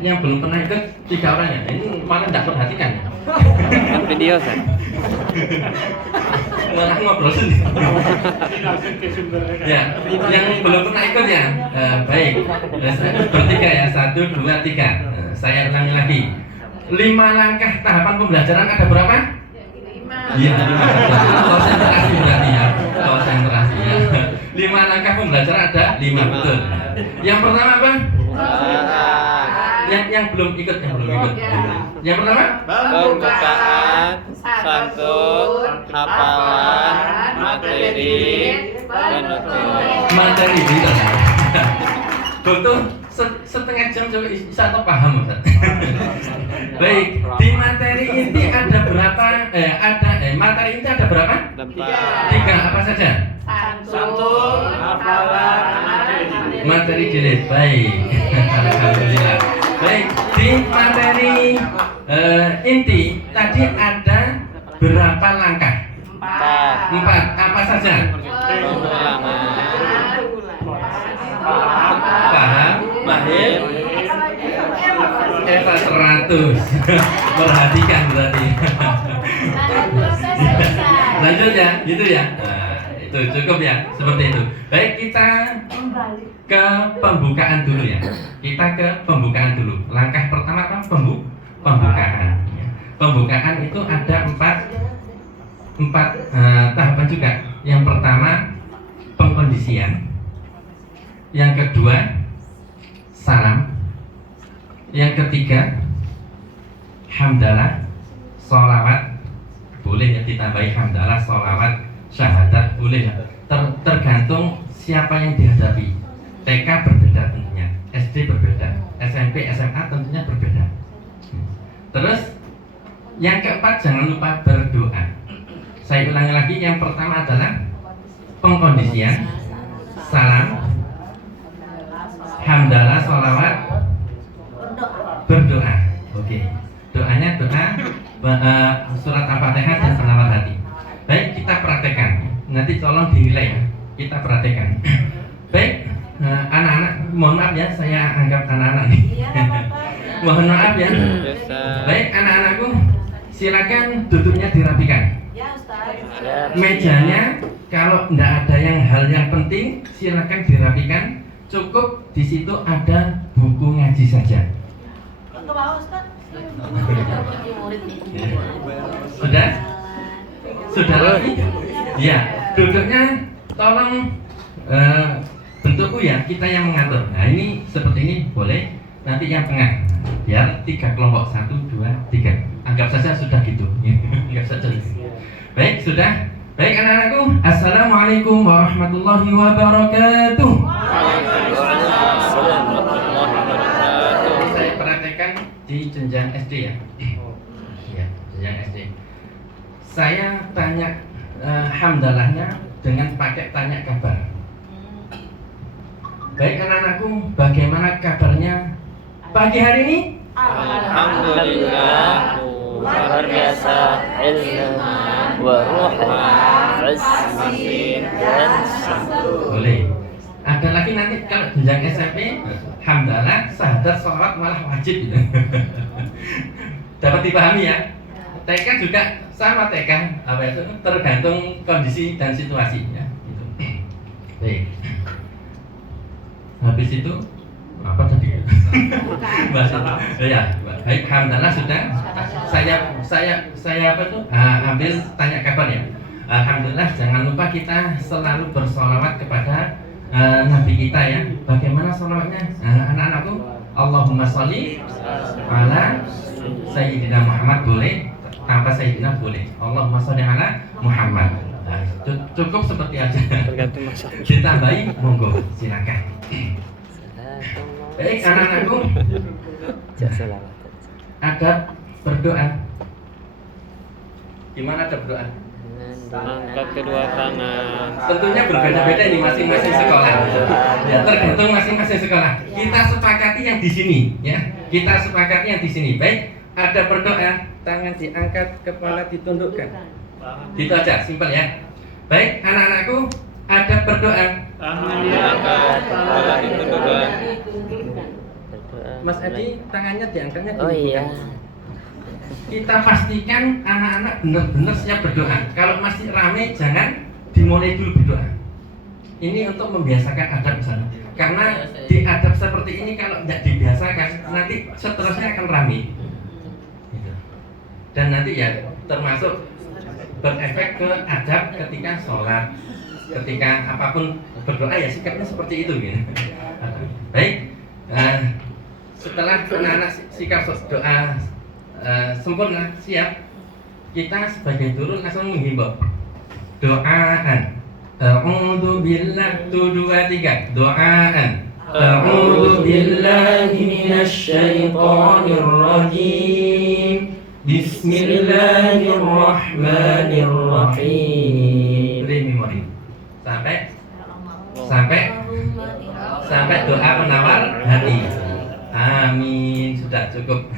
yang belum pernah ikut 3 orang ya. Ini malah tidak perhatikan ya. Video Ustaz. Malah ngobrol sendiri. Ya, yang belum pernah ikut ya. Baik. Bertiga ya. 1, 2, 3. Saya ulangi lagi. 5 langkah tahapan pembelajaran ada berapa? 5. Iya, 5. Konsentrasi berarti ya. Konsentrasi ya. 5 langkah pembelajaran ada 5, betul. Yang pertama apa? Yang belum ikut. Yang pertama? Pembukaan, santun, hafalan, materi, penutur. Materi itu. Butuh setengah jam coba bisa atau paham Ustaz. Baik, di materi inti ada berapa? Materi inti ada berapa? 3 apa saja? Santun, hafalan, Materi jilid. Baik. Alhamdulillah. Baik, di materi inti tadi ada berapa langkah? 4. Apa saja? Paham? Mahir? Eva 100. Perhatikan berarti. Lanjut ya, gitu ya. Nah, itu cukup ya, seperti itu. Baik, kita ke pembukaan dulu ya. Kita ke pembukaan dulu. Langkah pertama apa? Pembukaan. Pembukaan itu ada 4 tahapan juga. Yang pertama pengkondisian. Yang kedua salam. Yang ketiga hamdalah, sholawat. Boleh ya ditambahi hamdalah, sholawat, syahadat boleh ya. Tergantung siapa yang dihadapi. TK berbeda tentunya, SD berbeda, SMP, SMA tentunya berbeda. Terus yang keempat jangan lupa berdoa. Saya ulangi lagi, yang pertama adalah pengkondisian, salam, hamdalah, sholawat, berdoa. Oke. Doanya doa surat Al-Fatihah dan selawat hati. Baik, kita praktekkan. Nanti tolong dinilai ya. Kita praktekkan. Baik, anak-anak, mohon maaf ya, saya anggap anak-anak nih. Mohon maaf ya. Baik, anak-anakku, silakan duduknya dirapikan. Mejanya kalau tidak ada hal yang penting, silakan dirapikan. Cukup di situ ada buku ngaji saja. Sudah? Sudah lagi? Ya, duduknya tolong bentukku ya, kita yang mengatur. Nah ini seperti ini boleh. Nanti yang tengah, biar 3 kelompok, 1, 2, 3. Anggap saja sudah gitu. Anggap saja. Baik, sudah. Baik anak-anakku, assalamualaikum warahmatullahi wabarakatuh. Saya perhatikan di jenjang SD ya. Ya, jenjang SD. Saya tanya hamdalahnya dengan pakai tanya kabar. Baik anak-anakku, bagaimana kabarnya pagi hari ini? Alhamdulillah, luar biasa ilmu wa ruhah azmin dan santun. Boleh. Ada lagi nanti kalau jenjang SMP, hamdalah, syahadat, sholawat malah wajib gitu. Dapat dipahami ya? TK juga sama TK, apa itu tergantung kondisi dan situasi ya. Gitu. Baik. Habis itu apa tadi? Bahas itu. Ya, baik, hamdalah sudah. Saya apa tuh? Ambil tanya kabar ya. Alhamdulillah, jangan lupa kita selalu bersolawat kepada Nabi kita ya. Bagaimana solawatnya? Anak-anakku, Allahumma sholli ala Sayyidina Muhammad boleh, tanpa Sayyidina boleh. Allahumma sholli ala Muhammad. Nah, cukup seperti aja. Tergantung masalahnya. Ditambahi, monggo, silakan. Baik anak-anakku, ada berdoa. Gimana ada berdoa? Angkat kedua tangan. Tentunya berbeda-beda di masing-masing sekolah. Ya, tergantung masing-masing sekolah. Kita sepakati yang di sini, ya. Kita sepakati yang di sini. Baik, ada berdoa, tangan diangkat, kepala ditundukkan. Gitu aja, simpel ya. Baik, anak-anakku, ada berdoa. Diangkat, kepala ditundukkan. Mas Edi tangannya diangkatnya Oh dulu, iya. bukan? Kita pastikan anak-anak benar-benar siap berdoa. Kalau masih ramai jangan dimulai dulu berdoa. Ini untuk membiasakan adab sana. Karena di adab seperti ini kalau tidak dibiasakan nanti seterusnya akan ramai. Gitu. Dan nanti ya termasuk berefek ke adab ketika sholat, ketika apapun berdoa ya sikapnya seperti itu gitu. Baik, setelah anak-anak sikap doa sempurna, siap, kita sebagai guru langsung menghimbau doaan. A'udzu billah, 1 2 3 doaan. A'udzu billahi minasyaitonir rajim. Bismillahirrahmanirrahim. Beri memori. Sampai doa penawar hati. Amin. Sudah cukup.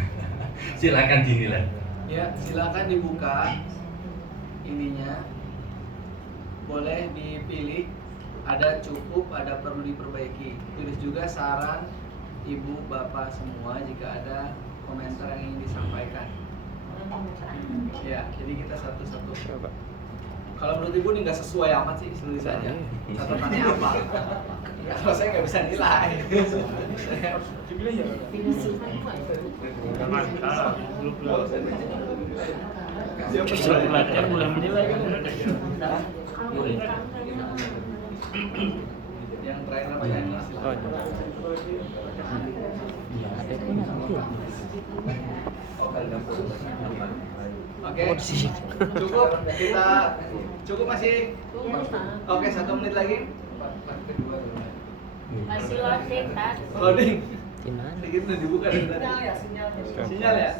Silakan dinilai. Ya, silakan dibuka ininya. Boleh dipilih, ada cukup, ada perlu diperbaiki. Tulis juga saran ibu bapak semua jika ada komentar yang ingin disampaikan. Ya, jadi kita satu-satu. Kalau menurut ibu ini nggak sesuai amat sih tulisannya. Catatannya apa? Kalau saya nggak bisa nilai. Justru belajar mulai menilai kan. Yang terakhir apa ya? Oke, cukup cukup masih. Oke, 1 menit lagi. Masih loading kan? Loading. Gimana? Sedikit udah dibuka dari tadi. Sinyal ya?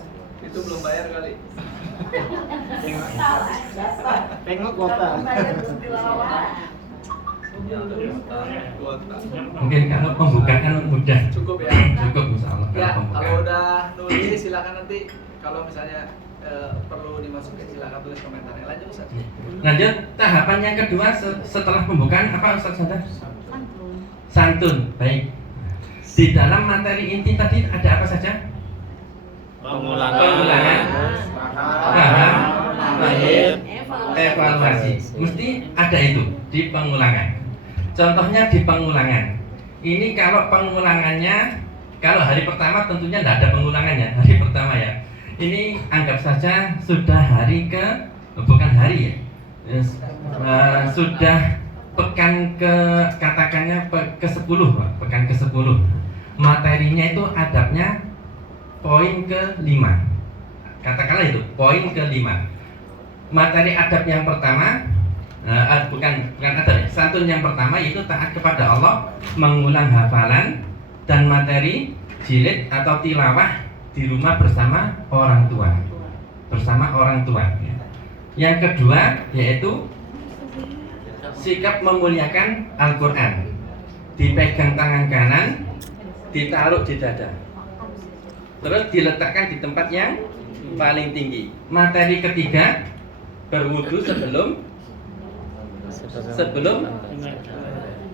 Itu belum bayar kali. Tengok kuota. Kuota. Mungkin kalau pembukaan mudah. Cukup ya. Cukup insyaallah Ya, kalau kalau pembukaan. udah nulis silakan nanti kalau misalnya perlu dimasukin silakan tulis komentarnya. Lanjut Ustaz. Lanjut tahapan yang kedua setelah pembukaan apa Ustaz Sada? Santun. Baik. Di dalam materi inti tadi ada apa saja? Pengulangan. Paham. Lahir. Evaluasi. Mesti ada itu di pengulangan. Contohnya di pengulangan. Ini kalau pengulangannya, kalau hari pertama tentunya tidak ada pengulangannya. Hari pertama ya. Ini anggap saja sudah hari bukan hari ya. Sudah pekan katakannya ke-10, pekan ke-10. Materinya itu adabnya poin ke-5. Katakanlah itu poin ke-5. Materi adab yang pertama bukan adab, santun yang pertama yaitu taat kepada Allah, mengulang hafalan dan materi jilid atau tilawah di rumah bersama orang tua. Yang kedua yaitu sikap memuliakan Al-Quran, dipegang tangan kanan, ditaruh di dada, terus diletakkan di tempat yang paling tinggi. Materi ketiga, berwudu sebelum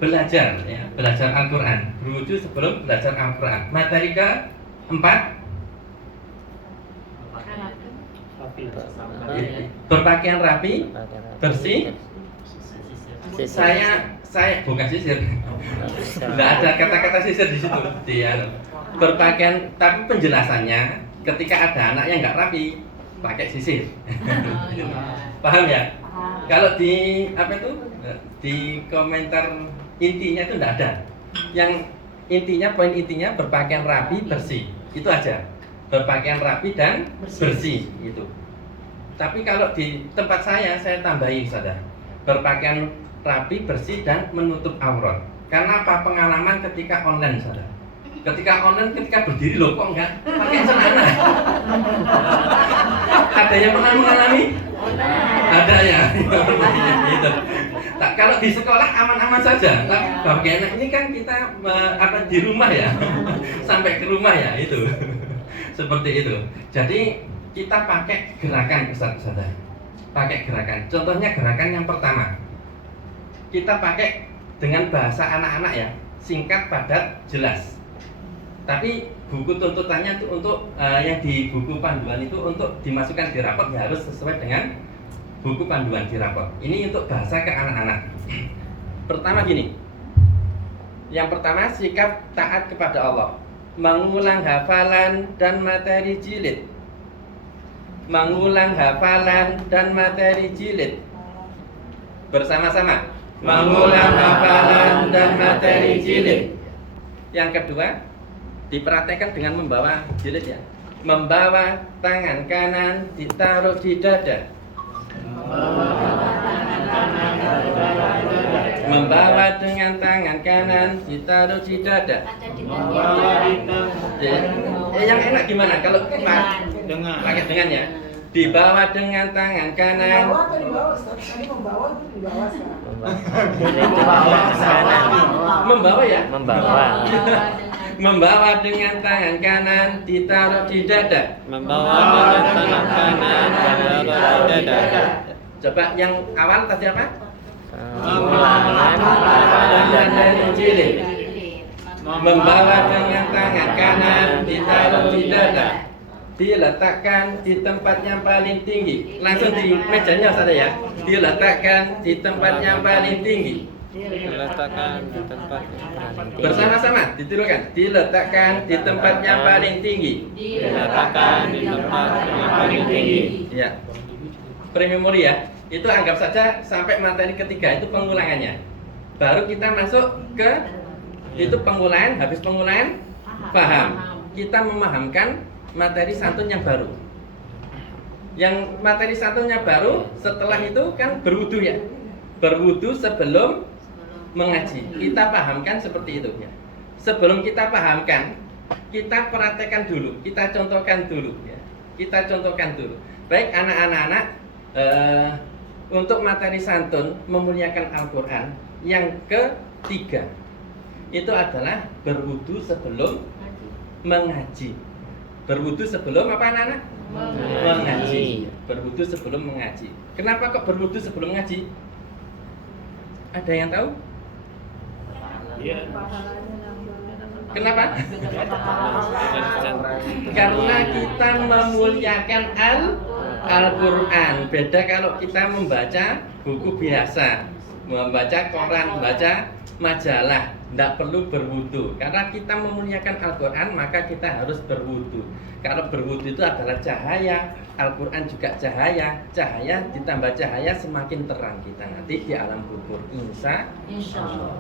belajar, ya, belajar Al-Quran. Berwudu sebelum belajar Al-Quran. Materi keempat, berpakaian rapi, bersih. Saya bukan sisir. Tidak ada kata-kata sisir di situ. Dia berpakaian, tapi penjelasannya ketika ada anak yang nggak rapi pakai sisir. Paham ya? Kalau di di komentar intinya itu tidak ada. Yang intinya, poin intinya berpakaian rapi, bersih. Itu aja. Berpakaian rapi dan bersih itu. Tapi kalau di tempat saya tambahin saja. Berpakaian rapi, bersih dan menutup aurat. Karena apa? Pengalaman ketika online saja. Ketika berdiri loh kok enggak pakai celana. Ada yang pernah mengalami? Ada ya. Gitu. Nah, kalau di sekolah aman-aman saja. Nah, bagian ini kan kita di rumah ya. Sampai ke rumah ya itu. Seperti itu. Jadi kita pakai gerakan Ustaz. Pakai gerakan. Contohnya gerakan yang pertama. Kita pakai dengan bahasa anak-anak ya, singkat, padat, jelas. Tapi buku tuntutannya itu untuk yang di buku panduan itu untuk dimasukkan di rapot ya harus sesuai dengan buku panduan di rapot. Ini untuk bahasa ke anak-anak. Pertama gini. Yang pertama sikap taat kepada Allah. Mengulang hafalan dan materi jilid. Mengulang hafalan dan materi jilid. Bersama-sama. Mengulang hafalan dan materi jilid. Yang kedua, diperhatikan dengan membawa jilid ya. Membawa tangan kanan ditaruh di dada. Membawa dengan tangan kanan ditaruh di dada. Yang enak gimana kalau pakai dengan ya? Dibawa dengan tangan kanan. Membawa ya? Membawa dengan tangan kanan ditaruh di dada. Membawa dengan tangan kanan ditaruh di dada. Coba yang awal tadi apa? Dari jilid. Membawa dengan tangan kanan ditaruh di dada. Diletakkan di tempat yang paling tinggi. Langsung di mejanya saja ya. Diletakkan di tempat yang paling tinggi. Diletakkan di tempat yang paling tinggi. Bersama-sama ditirukan. Diletakkan di tempat yang paling tinggi. Diletakkan di tempat yang paling tinggi. Ya. Prememori ya. Itu anggap saja sampai materi ketiga itu pengulangannya. Baru kita masuk ke itu pengulangan, habis pengulangan paham. Kita memahamkan materi santun yang baru. Yang materi santunnya baru setelah itu kan berwudu ya. Berwudu sebelum mengaji. Kita pahamkan seperti itu ya. Sebelum kita pahamkan, kita praktekkan dulu, kita contohkan dulu ya. Kita contohkan dulu. Baik anak-anak untuk materi santun memuliakan Al-Qur'an yang ketiga itu adalah berwudu sebelum mengaji. Berwudu sebelum apa anak-anak? Mengaji. Berwudu sebelum mengaji. Kenapa kok berwudu sebelum mengaji? Ada yang tahu? Iya. Kenapa? Karena kita memuliakan Al-Qur'an. Beda kalau kita membaca buku biasa, membaca koran, membaca majalah, tidak perlu berwudu. Karena kita memuliakan Al-Qur'an, maka kita harus berwudu. Kalau berwudu itu adalah cahaya, Al-Qur'an juga cahaya. Cahaya ditambah cahaya semakin terang kita nanti di alam kubur. Insya Allah.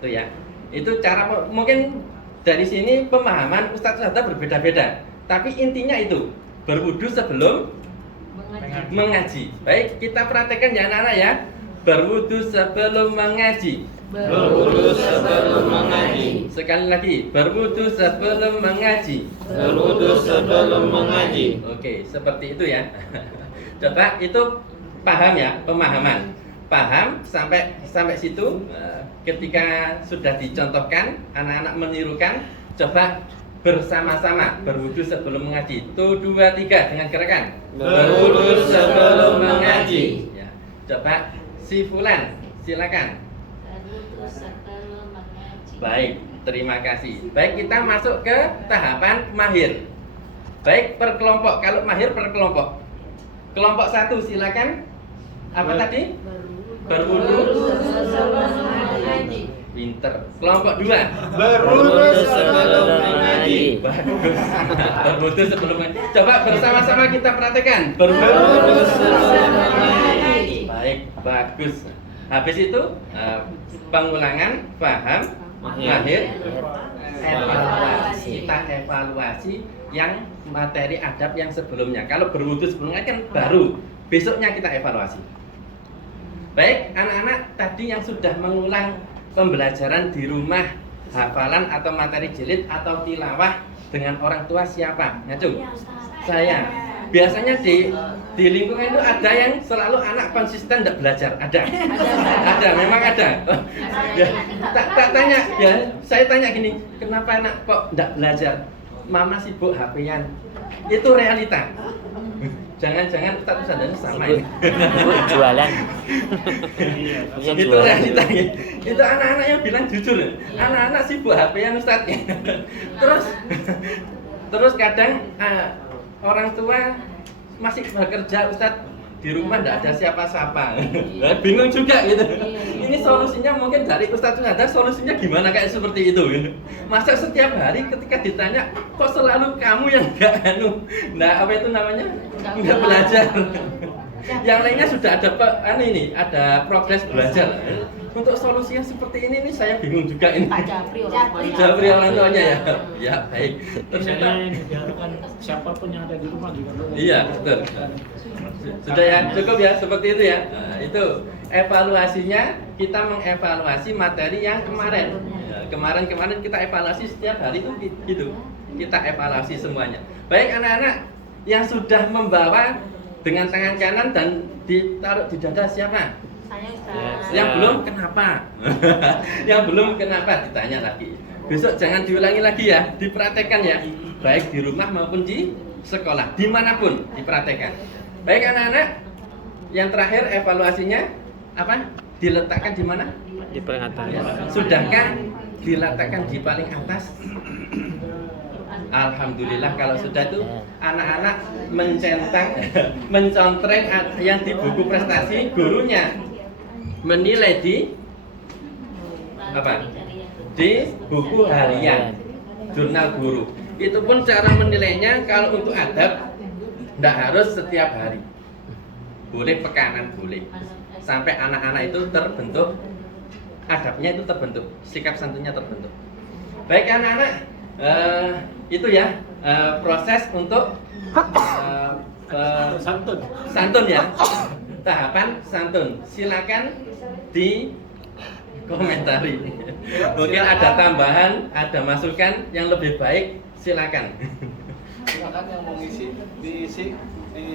Itu ya. Itu cara mungkin dari sini pemahaman Ustadz berbeda-beda. Tapi intinya itu berwudu sebelum mengaji. Baik, kita praktekkan ya anak-anak ya. Berwudu sebelum mengaji. Berwudu sebelum mengaji. Sekali lagi, berwudu sebelum mengaji. Berwudu sebelum mengaji. Oke, seperti itu ya. Coba itu paham ya, pemahaman. Paham sampai situ. Ketika sudah dicontohkan, anak-anak menirukan, coba bersama-sama berwudu sebelum mengaji. 1, 2, 3 dengan gerakan. Berwudu sebelum mengaji. Ya. Coba si Fulan, silakan. Baik, terima kasih. Baik, kita masuk ke tahapan mahir. Baik, per kelompok. Kalau mahir per kelompok. Kelompok 1 silakan. Apa tadi? Berwudu. Pinter. Kelompok 2. Berwudu sebelum mengaji. Bagus. Berwudu sebelum mengaji. Coba bersama-sama kita praktekkan. Berwudu sebelum mengaji. Baik, bagus. Habis itu pengulangan, paham, mahir, evaluasi. Kita evaluasi yang materi adab yang sebelumnya. Kalau berwudu sebelumnya kan baru. Besoknya kita evaluasi. Baik, anak-anak tadi yang sudah mengulang pembelajaran di rumah, hafalan atau materi jilid atau tilawah dengan orang tua siapa? Ngacung? Saya. Biasanya di lingkungan itu ada yang selalu anak konsisten tidak belajar. Ada, memang ada. Ya, tak tanya, ya saya tanya gini, kenapa anak kok tidak belajar? Mama sibuk HP-an. Itu realita. jangan-jangan Ustaz Sandani sama ini. Ibu jualan. Itu jualan. realitanya. Itu anak-anak yang bilang jujur. Anak-anak sibuk HP-an Ustaz. Terus kadang orang tua masih bekerja Ustaz, di rumah tidak ada siapa-siapa. Bingung juga gitu. Ini solusinya mungkin dari Ustaz ada solusinya gimana kayak seperti itu gitu. Masa setiap hari ketika ditanya kok selalu kamu yang enggak apa itu namanya? Enggak belajar. Yang lainnya sudah ada progres belajar. Untuk solusinya seperti ini saya bingung juga ini. Pak Japri Japri orang tuanya ya. Ya, baik. Terus Biasanya ini diharapkan siapapun yang ada di rumah juga. iya, betul. Sudah ya, cukup ya seperti itu ya. Nah, itu evaluasinya, kita mengevaluasi materi yang kemarin. Ya, kemarin kita evaluasi setiap hari itu gitu. Kita evaluasi semuanya. Baik anak-anak yang sudah membawa dengan tangan kanan dan ditaruh di dada siapa? Saya Ustaz. Yang belum kenapa? Yang belum kenapa ditanya lagi. Besok jangan diulangi lagi ya, dipraktekkan ya. Baik di rumah maupun di sekolah, dimanapun dipraktekkan. Baik anak-anak, yang terakhir evaluasinya apa? Diletakkan di mana? Di paling atas. Sudahkah diletakkan di paling atas? Alhamdulillah kalau sudah itu anak-anak mencontreng yang di buku prestasi gurunya menilai di apa? Di buku harian jurnal guru. Itu pun cara menilainya kalau untuk adab tidak harus setiap hari. Boleh pekanan boleh. Sampai anak-anak itu terbentuk adabnya itu terbentuk, sikap santunnya terbentuk. Baik anak-anak, itu ya proses untuk santun ya. Tahapan santun. Silakan di komentari. Mungkin ada tambahan, ada masukan yang lebih baik, silakan. Silakan yang mau ngisi diisi.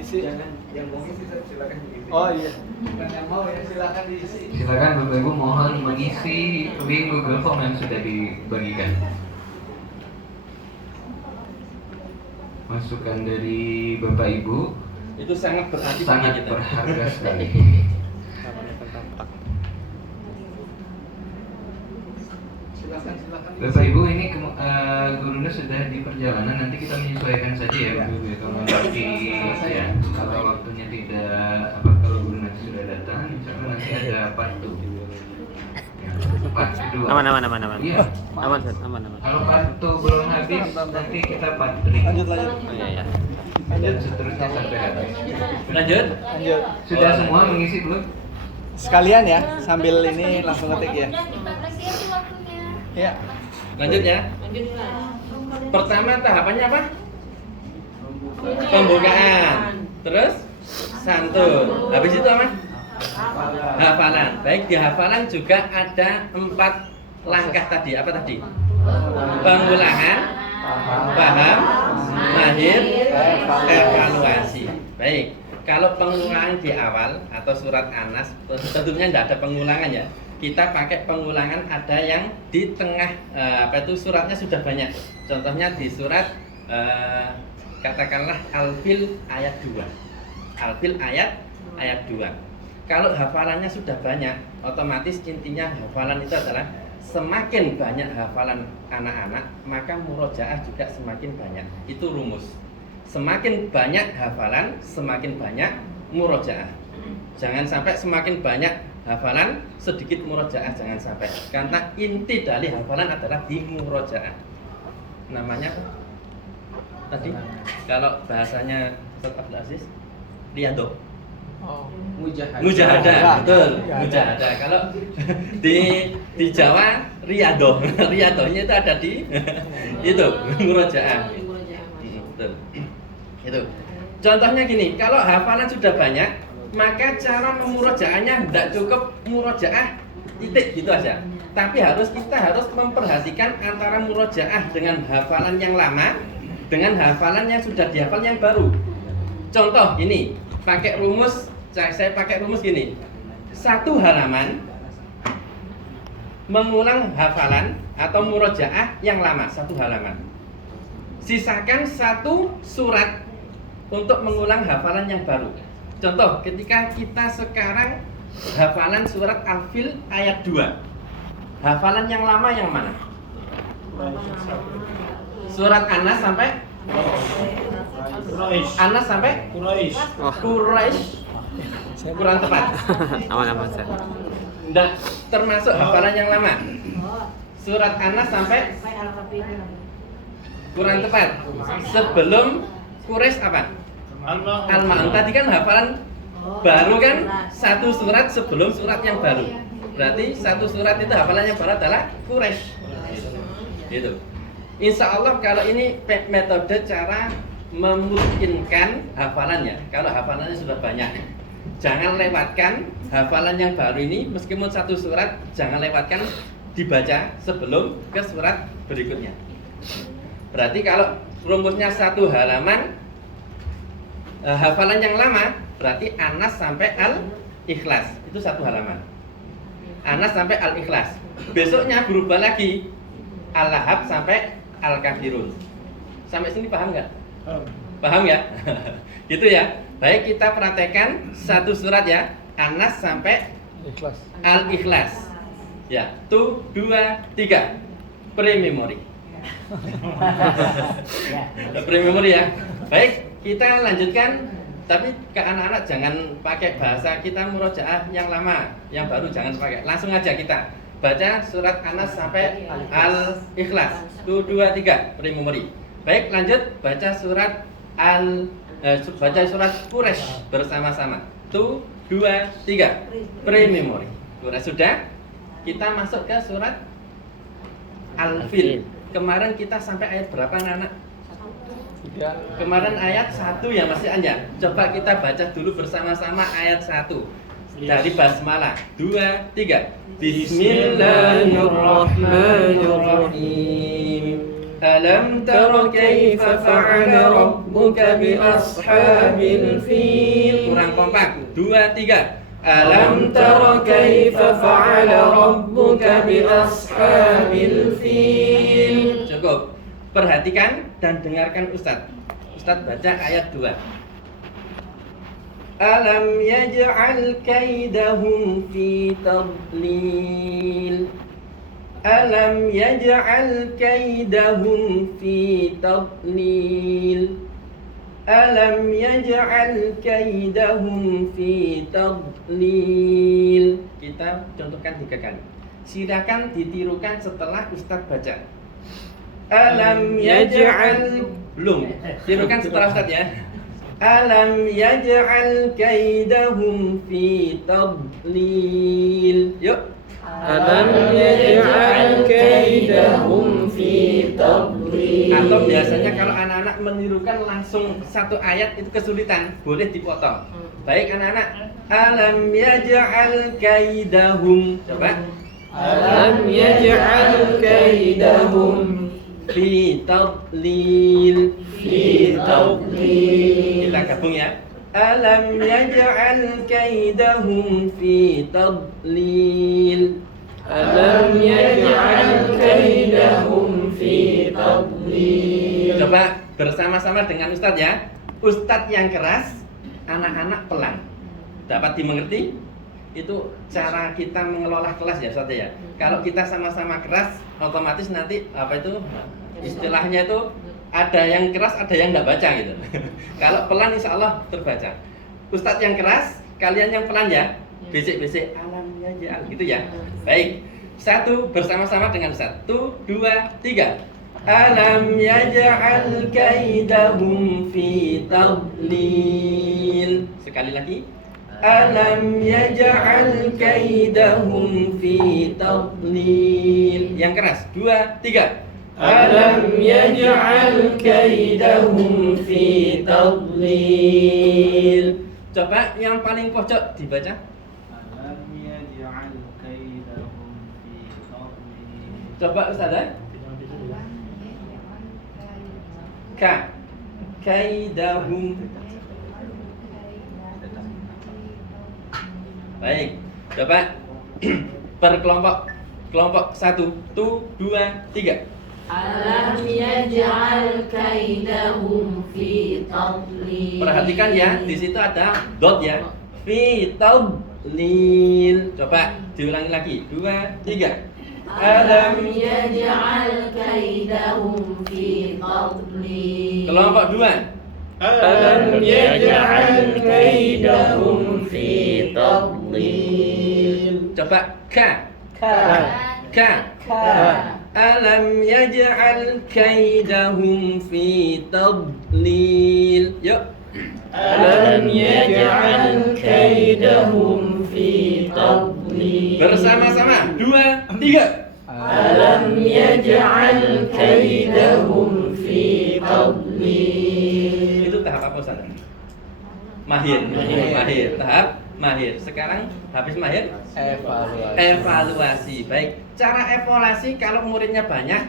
Jangan yang mau ngisi silakan diisi. Oh iya. Bukan yang mau ya silakan diisi. Silakan Bapak Ibu mohon mengisi link Google Form yang sudah dibagikan. Masukan dari Bapak Ibu Itu sangat berarti bagi sangat kita. berharga sekali. Silakan. Bapak Ibu ini gurunya sudah di perjalanan, nanti kita menyesuaikan saja ya Bapak Ibu. Kalau nanti ya, kalau waktunya tidak kalau guru nanti sudah datang, misalkan nanti ada part 2. Part 2. Aman. Iya. Aman. Kalau part 2 belum habis, nanti kita part 3. Lanjut. Oh, iya. Dan seterusnya sampai habis. Lanjut. Sudah semua mengisi belum? Sekalian ya, sambil ini langsung ngetik ya. Iya. Lanjut ya. Pertama tahapannya apa? Pembukaan. Terus santun. Habis itu apa? Hafalan. Baik, di hafalan juga ada 4 langkah tadi. Apa tadi? Pengulangan, paham, mahir, evaluasi. Baik. Kalau pengulangan di awal atau surat Anas tentunya tidak ada pengulangan ya. Kita pakai pengulangan ada yang di tengah suratnya sudah banyak. Contohnya di surat katakanlah Al-Fil ayat 2. Al-Fil ayat 2. Kalau hafalannya sudah banyak, otomatis intinya hafalan itu adalah semakin banyak hafalan anak-anak, maka murojaah juga semakin banyak. Itu rumus. Semakin banyak hafalan, semakin banyak murojaah. Jangan sampai semakin banyak hafalan, sedikit murojaah, jangan sampai. Karena inti dari hafalan adalah di murojaah. Namanya apa? Tadi kalau bahasanya Ustaz Abdul Aziz, riyadhah. Oh, mujahadah. Mujahadah, betul. Mujahadah. Kalau di Jawa riyadhah. Riyadhahnya itu ada di itu murojaah. Betul. Itu. Contohnya gini, kalau hafalan sudah banyak, maka cara memurojaahnya tidak cukup murojaah titik gitu aja. Tapi kita harus memperhatikan antara murojaah dengan hafalan yang lama dengan hafalan yang sudah dihafal yang baru. Contoh ini, pakai rumus, saya pakai rumus gini. 1 halaman mengulang hafalan atau murojaah yang lama 1 halaman. Sisakan 1 surat untuk mengulang hafalan yang baru. Contoh, ketika kita sekarang hafalan surat Al-Fil ayat 2. Hafalan yang lama yang mana? Surat An-Nas sampai Anas sampai Quraisy. Kurang tepat. Aman-aman saya. Nggak termasuk hafalan yang lama. Surat Anas sampai kurang tepat. Sebelum Quraisy apa? Al-Ma'un. Tadi kan hafalan baru kan satu surat sebelum surat yang baru. Berarti satu surat itu hafalan yang baru adalah Quraisy. Gitu. Insya Allah kalau ini metode cara memungkinkan hafalannya. Kalau hafalannya sudah banyak, jangan lewatkan hafalan yang baru ini. Meskipun satu surat, jangan lewatkan, dibaca sebelum ke surat berikutnya. Berarti kalau rumusnya satu halaman, hafalan yang lama berarti Anas sampai Al-Ikhlas, itu satu halaman. Anas sampai Al-Ikhlas. Besoknya berubah lagi, Al-Lahab sampai Al-Kafirun. Sampai sini paham nggak? Paham ya? Gitu ya. Baik, kita praktekkan satu surat ya. Anas sampai Al-Ikhlas. Ya, 1, 2, 3. Pre-memory. Pre-memory ya. Baik, kita lanjutkan. Tapi ke anak-anak jangan pakai bahasa kita murojaah yang lama, yang baru jangan pakai. Langsung aja kita baca surat Anas sampai Al-Ikhlas. 1, 2, 3. Pre-memory. Baik, lanjut baca surat baca surat Quraisy bersama-sama. 1, 2, 3. Pre-memory. Sudah? Kita masuk ke surat Al-Fil. Kemarin kita sampai ayat berapa anak-anak? Kemarin ayat 1 ya Mas Anja. Coba kita baca dulu bersama-sama ayat 1. Dari basmalah. 2, 3. Bismillahirrahmanirrahim. Alam tara kaifa fa'ala rabbuka bi ashabil fil. Kurang kompak. 2, 3. Alam tara kaifa fa'ala rabbuka bi ashabil fil. Cukup. Perhatikan dan dengarkan Ustadz. Ustadz baca ayat 2. Alam yaj'al kaidahum fi tadlil. Alam yaj'al kaidahum fi tadlil. Alam yaj'al kaidahum fi tadlil. Kita contohkan 3 kali. Silakan ditirukan setelah Ustadz baca. Alam yaj'al, belum. Tirukan setelah Ustadz ya. Alam yaj'al kaidahum fi tadlil. Yuk. Alam yaj'al kaidahum fi tadlil. Atau biasanya kalau anak-anak menirukan langsung satu ayat itu kesulitan, boleh dipotong. Baik anak-anak. Alam yaj'al kaidahum. Coba. Alam yaj'al kaidahum fi tadlil. fi tadlil. Kita gabung ya. Alam yaj'al kaidahum fi tadlil. Alam yaj'al kaidahum fi tadlil. Coba bersama-sama dengan Ustadz ya. Ustadz yang keras, anak-anak pelan. Dapat dimengerti? Itu cara kita mengelola kelas ya Ustadz ya. Kalau kita sama-sama keras, otomatis nanti apa itu istilahnya itu ada yang keras, ada yang nggak baca gitu. Kalau pelan insya Allah terbaca. Ustadz yang keras, kalian yang pelan ya. Besik-besik alam yaj'al gitu ya. Baik. 1 bersama-sama dengan Ustadz. 1, 2, 3. Alam yaj'al kaidahum fi tadlil. Sekali lagi. Alam yaj'al kaidahum fi tadlil. Yang keras. 2, 3. Alam yaj'al kaidahum fi tadlil. Coba yang paling pojok dibaca. Alam yaj'al kaidahum fi tadlil. Coba Ustazah. Kaidahum. Baik. Coba per kelompok. Kelompok 1, 2, 3. Alam yaj'al kaidahum fi tadlil. Perhatikan ya, di situ ada dot ya. Fi tadlil. Coba diulangi lagi. 2, 3. Alam yaj'al kaidahum fi tadlil. Kelompok 2. Alam yaj'al kaidahum fi tadlil. Coba ka. Ka. Alam yaj'al kaidahum fi tadlil. Yuk. Alam yaj'al kaidahum fi tadlil. Bersama-sama. 2, 3. Alam yaj'al kaidahum fi tadlil. Itu tahap apa Ustaz? Mahir. Mahir. Tahap mahir. Sekarang habis mahir evaluasi. Baik. Cara evaluasi kalau muridnya banyak,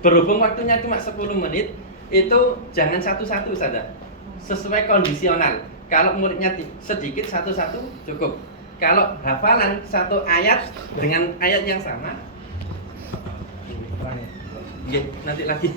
berhubung waktunya cuma 10 menit, itu jangan satu-satu saja. Sesuai kondisional. Kalau muridnya sedikit, satu-satu cukup. Kalau hafalan satu ayat dengan ayat yang sama, nanti lagi.